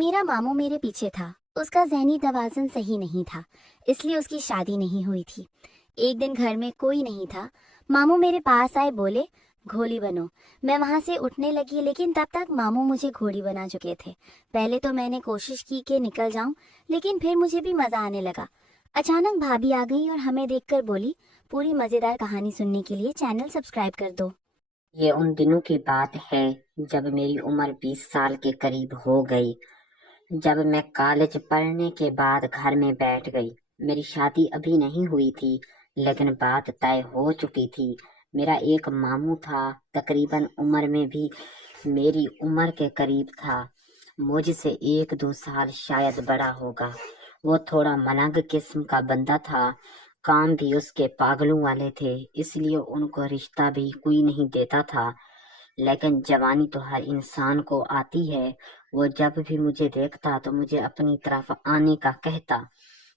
میرا ماموں میرے پیچھے تھا، اس کا ذہنی توازن صحیح نہیں تھا، اس لیے اس کی شادی نہیں ہوئی تھی۔ ایک دن گھر میں کوئی نہیں تھا، ماموں میرے پاس آئے، بولے گھوڑی بنو۔ میں وہاں سے اٹھنے لگی، لیکن تب تک ماموں مجھے گھوڑی بنا چکے تھے۔ پہلے تو میں نے کوشش کی کہ نکل جاؤں، لیکن پھر مجھے بھی مزہ آنے لگا۔ اچانک بھابھی آ گئی اور ہمیں دیکھ کر بولی، پوری مزیدار کہانی سننے کے لیے چینل سبسکرائب کر دو۔ یہ ان دنوں کی بات ہے جب میری عمر 20 سال کے قریب ہو گئی، جب میں کالج پڑھنے کے بعد گھر میں بیٹھ گئی۔ میری شادی ابھی نہیں ہوئی تھی، لیکن بات طے ہو چکی تھی۔ میرا ایک ماموں تھا، تقریباً عمر میں بھی میری عمر کے قریب تھا، مجھ سے 1-2 سال شاید بڑا ہوگا۔ وہ تھوڑا ملنگ قسم کا بندہ تھا، کام بھی اس کے پاگلوں والے تھے، اس لیے ان کو رشتہ بھی کوئی نہیں دیتا تھا۔ لیکن جوانی تو ہر انسان کو آتی ہے، وہ جب بھی مجھے دیکھتا تو مجھے اپنی طرف آنے کا کہتا،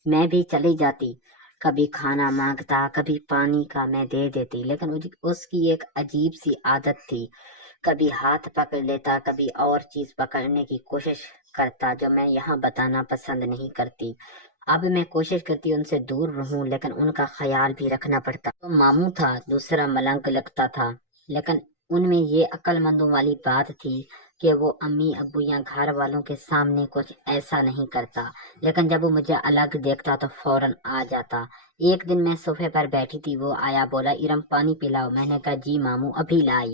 میں بھی چلی جاتی۔ کبھی کھانا مانگتا، کبھی پانی کا میں دے دیتی، لیکن اس کی ایک عجیب سی عادت تھی، کبھی ہاتھ پکڑ لیتا، کبھی اور چیز پکڑنے کی کوشش کرتا جو میں یہاں بتانا پسند نہیں کرتی۔ اب میں کوشش کرتی ان سے دور رہوں، لیکن ان کا خیال بھی رکھنا پڑتا۔ تو ماموں تھا، دوسرا ملنگ لگتا تھا، لیکن ان میں یہ عقل مندوں والی بات تھی کہ وہ امی ابو یا گھر والوں کے سامنے کچھ ایسا نہیں کرتا، لیکن جب وہ مجھے الگ دیکھتا تو فوراً آ جاتا۔ ایک دن میں صوفے پر بیٹھی تھی، وہ آیا، بولا ارم پانی پلاؤ۔ میں نے کہا جی ماموں ابھی لائی۔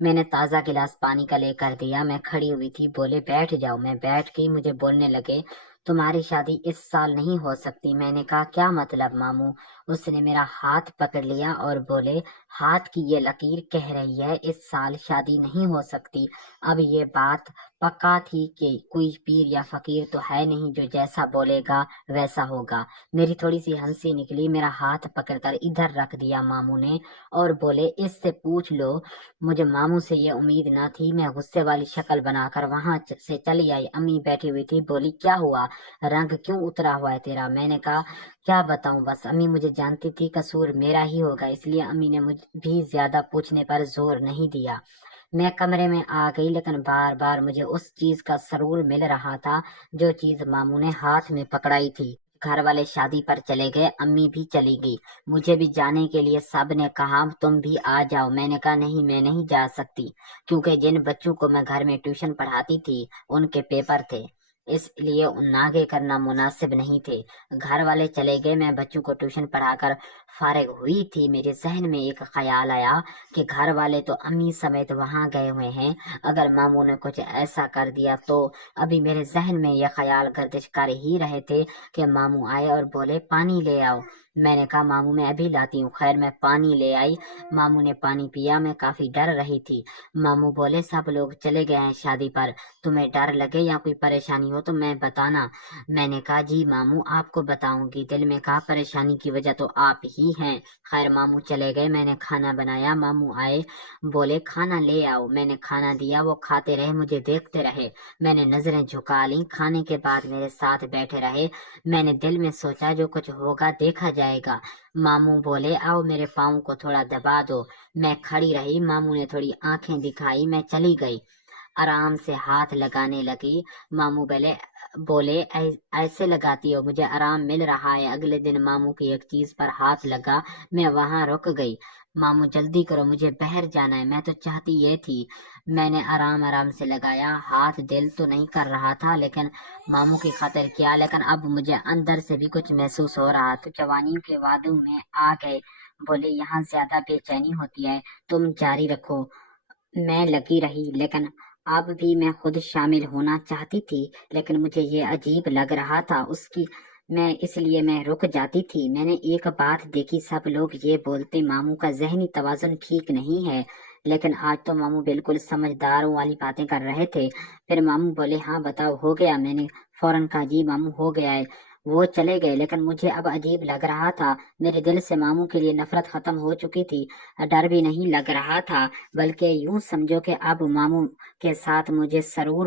میں نے تازہ گلاس پانی کا لے کر دیا۔ میں کھڑی ہوئی تھی، بولے بیٹھ جاؤ۔ میں بیٹھ گئی، مجھے بولنے لگے تمہاری شادی اس سال نہیں ہو سکتی۔ میں نے کہا کیا مطلب ماموں؟ اس نے میرا ہاتھ پکڑ لیا اور بولے ہاتھ کی یہ لکیر کہہ رہی ہے اس سال شادی نہیں ہو سکتی۔ اب یہ بات پکا تھی کہ کوئی پیر یا فقیر تو ہے نہیں جو جیسا بولے گا ویسا ہوگا۔ میری تھوڑی سی ہنسی نکلی، میرا ہاتھ پکڑ کر ادھر رکھ دیا ماموں نے اور بولے اس سے پوچھ لو۔ مجھے ماموں سے یہ امید نہ تھی، میں غصے والی شکل بنا کر وہاں سے چلی آئی۔ امی بیٹھی ہوئی تھی، بولی کیا ہوا، رنگ کیوں اترا ہوا ہے تیرا؟ میں نے کہا کیا بتاؤں، بس امی مجھے جانتی تھی قصور میرا ہی ہوگا، اس لیے امی نے مجھ بھی زیادہ پوچھنے پر زور نہیں دیا۔ میں کمرے میں آ گئی، لیکن بار بار مجھے اس چیز کا سرور مل رہا تھا جو چیز ماموں نے ہاتھ میں پکڑائی تھی۔ گھر والے شادی پر چلے گئے، امی بھی چلی گئی، مجھے بھی جانے کے لیے سب نے کہا تم بھی آ جاؤ۔ میں نے کہا نہیں، میں نہیں جا سکتی، کیونکہ جن بچوں کو میں گھر میں ٹیوشن پڑھاتی تھی ان کے پیپر تھے، اس لیے ناگے کرنا مناسب نہیں تھے۔ گھر والے چلے گئے، میں بچوں کو ٹیوشن پڑھا کر فارغ ہوئی تھی، میرے ذہن میں ایک خیال آیا کہ گھر والے تو امی سمیت وہاں گئے ہوئے ہیں، اگر ماموں نے کچھ ایسا کر دیا تو۔ ابھی میرے ذہن میں یہ خیال گردش کر ہی رہے تھے کہ ماموں آئے اور بولے پانی لے آؤ۔ میں نے کہا ماموں میں ابھی لاتی ہوں۔ خیر میں پانی لے آئی، ماموں نے پانی پیا، میں کافی ڈر رہی تھی۔ ماموں بولے سب لوگ چلے گئے ہیں شادی پر، تمہیں ڈر لگے یا کوئی پریشانی ہو تو میں بتانا۔ میں نے کہا جی ماموں آپ کو بتاؤں گی۔ دل میں کہا پریشانی کی وجہ تو آپ ہی ہیں۔ خیر ماموں چلے گئے، میں نے کھانا بنایا، ماموں آئے، بولے کھانا لے آؤ۔ میں نے کھانا دیا، وہ کھاتے رہے، مجھے دیکھتے رہے، میں نے نظریں جھکا لیں، کھانے کے بعد میرے ساتھ بیٹھے رہے۔ میں نے دل میں سوچا جو کچھ ہوگا دیکھا جائے گا۔ ماموں بولے آؤ میرے پاؤں کو تھوڑا دبا دو۔ میں کھڑی رہی، ماموں نے تھوڑی آنکھیں دکھائی، میں چلی گئی، آرام سے ہاتھ لگانے لگی۔ ماموں بولے ایسے لگاتی ہو، مجھے آرام مل رہا ہے۔ اگلے دن ماموں کی ایک چیز پر ہاتھ لگا، میں وہاں رک گئی۔ ماموں جلدی کرو مجھے باہر جانا ہے، میں تو چاہتی یہ تھی۔ میں نے آرام سے لگایا ہاتھ، دل تو نہیں کر رہا تھا لیکن ماموں کی خاطر کیا، لیکن اب مجھے اندر سے بھی کچھ محسوس ہو رہا تھا۔ جوانیوں کے وادوں میں آ گئے، بولے یہاں زیادہ بے چینی ہوتی ہے، تم جاری رکھو۔ میں لگی رہی، لیکن اب بھی میں خود شامل ہونا چاہتی تھی، لیکن مجھے یہ عجیب لگ رہا تھا اس لیے میں رک جاتی تھی۔ میں نے ایک بات دیکھی، سب لوگ یہ بولتے ماموں کا ذہنی توازن ٹھیک نہیں ہے، لیکن آج تو ماموں بالکل سمجھداروں والی باتیں کر رہے تھے۔ پھر ماموں بولے ہاں بتاؤ ہو گیا؟ میں نے فوراً کہا جی ماموں ہو گیا ہے۔ وہ چلے گئے، لیکن مجھے اب عجیب لگ رہا تھا، میرے دل سے ماموں کے لیے نفرت ختم ہو چکی تھی، ڈر بھی نہیں لگ رہا تھا، بلکہ یوں سمجھو کہ اب ماموں کے ساتھ مجھے سرور